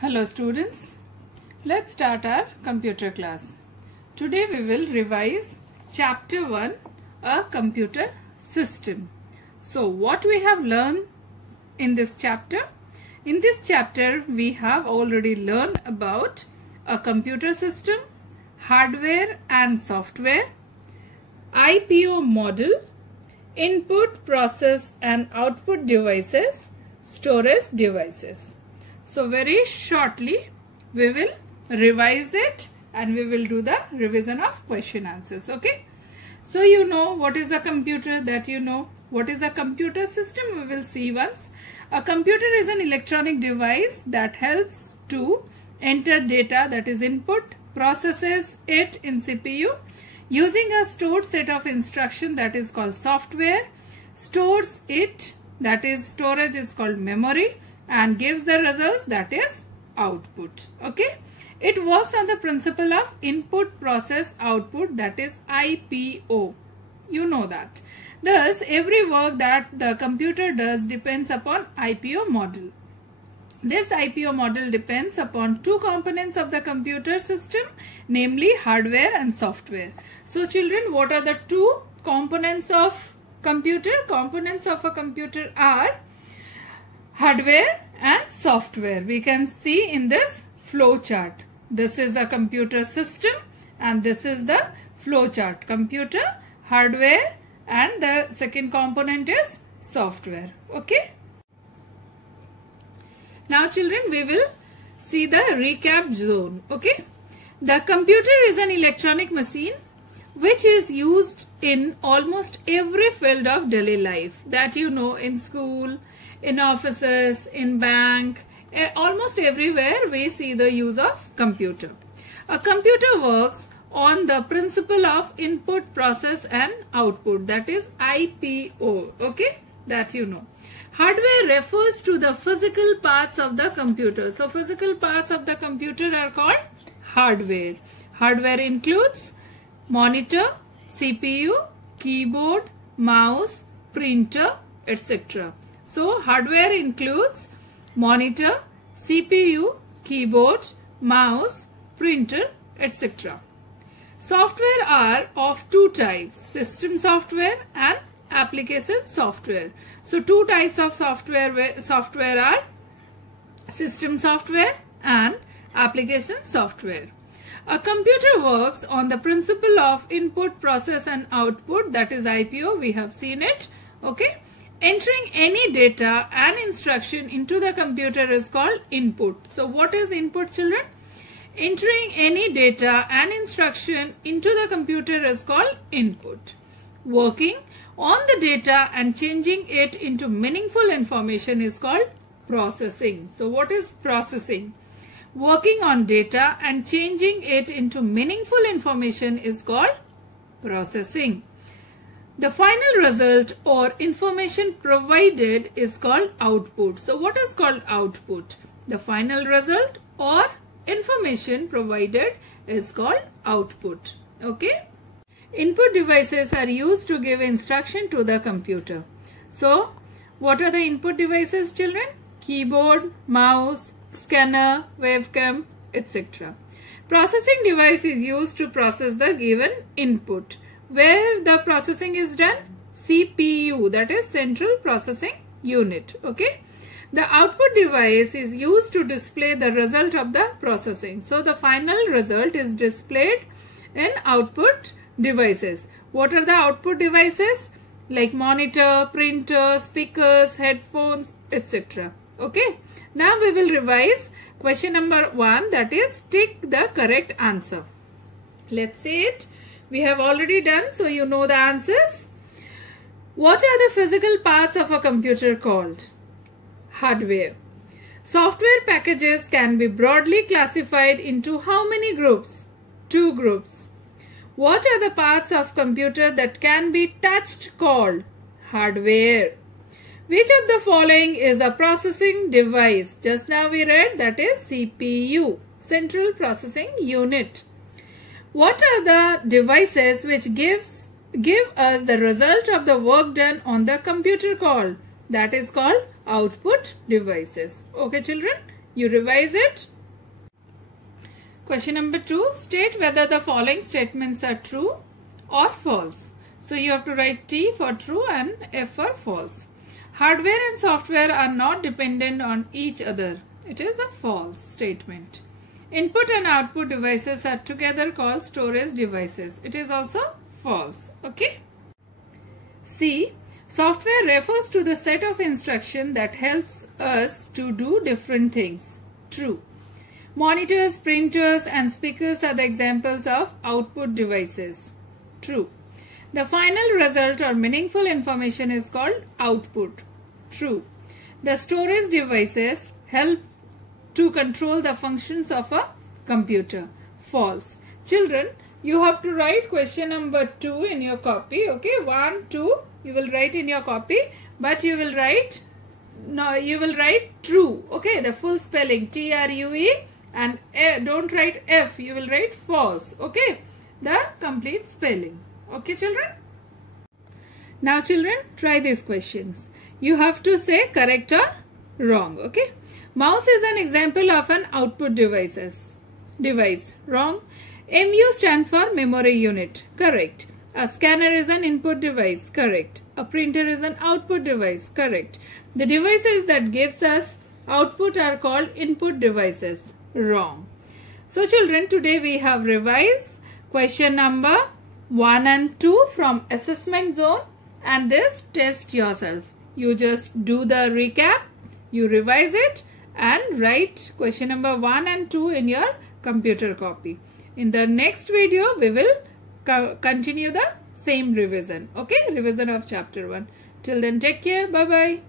Hello students, let's start our computer class. Today we will revise chapter 1, a computer system. So what we have learned in this chapter? In this chapter we have already learned about a computer system, hardware and software, IPO model, input, process and output devices, storage devices. So very shortly we will revise it and we will do the revision of question answers. Okay. So you know what is a computer, that you know. What is a computer system we will see once. A computer is an electronic device that helps to enter data, that is input, processes it in CPU using a stored set of instruction that is called software, stores it, that is storage is called memory, and gives the results, that is output. Okay, it works on the principle of input process output, that is IPO. You know that. Thus every work that the computer does depends upon IPO model. This IPO model depends upon two components of the computer system, namely hardware and software. So children, what are the two components of computer? Components of a computer are hardware and software. We can see in this flow chart. This is a computer system and this is the flow chart. Computer, hardware, and the second component is software. Okay. Now children, we will see the recap zone. Okay. The computer is an electronic machine which is used in almost every field of daily life, that you know, in school, in offices, in bank, almost everywhere we see the use of computer. A computer works on the principle of input, process and output, that is IPO. Okay, that you know. Hardware refers to the physical parts of the computer. So physical parts of the computer are called hardware. Hardware includes monitor, CPU, keyboard, mouse, printer, etc. So hardware includes monitor, CPU, keyboard, mouse, printer, etc. Software are of two types, system software and application software. So two types of software are system software and application software. A computer works on the principle of input, process and output, that is IPO. We have seen it. Okay. Entering any data and instruction into the computer is called input. So what is input, children? Entering any data and instruction into the computer is called input. Working on the data and changing it into meaningful information is called processing. So what is processing? Working on data and changing it into meaningful information is called processing. The final result or information provided is called output. So what is called output? The final result or information provided is called output. Okay. Input devices are used to give instruction to the computer. So what are the input devices, children? Keyboard, mouse, scanner, webcam, etc. Processing device is used to process the given input. Where the processing is done? CPU, that is Central Processing Unit. Okay. The output device is used to display the result of the processing. So the final result is displayed in output devices. What are the output devices? Like monitor, printer, speakers, headphones, etc. Okay. Now we will revise question number 1, that is tick the correct answer. Let's see it. We have already done, so you know the answers. What are the physical parts of a computer called? Hardware. Software packages can be broadly classified into how many groups? 2 groups. What are the parts of computer that can be touched called? Hardware. Which of the following is a processing device? Just now we read, that is CPU, Central Processing Unit. What are the devices which give us the result of the work done on the computer called? That is called output devices. Okay children, You revise it. Question number 2. State whether the following statements are true or false. So you have to write T for true and F for false. Hardware and software are not dependent on each other. It is a false statement. Input and output devices are together called storage devices. It is also false. Okay. C. Software refers to the set of instructions that helps us to do different things. True. Monitors, printers and speakers are the examples of output devices. True. The final result or meaningful information is called output. True. The storage devices help to control the functions of a computer. False. Children, you have to write question number 2 in your copy. Okay, 1, 2 you will write in your copy, but you will write true. Okay, the full spelling TRUE, and don't write F. You will write false. Okay, the complete spelling. Okay, children. Now, children, try these questions. You have to say correct or wrong. Okay. Mouse is an example of an output device. Wrong. MU stands for memory unit. Correct. A scanner is an input device. Correct. A printer is an output device. Correct. The devices that gives us output are called input devices. Wrong. So, children, today we have revised question number 1 and 2 from assessment zone, and this test yourself. You just do the recap, you revise it and write question number 1 and 2 in your computer copy. In the next video, we will continue the same revision. Okay, revision of chapter 1. Till then, take care. Bye-bye.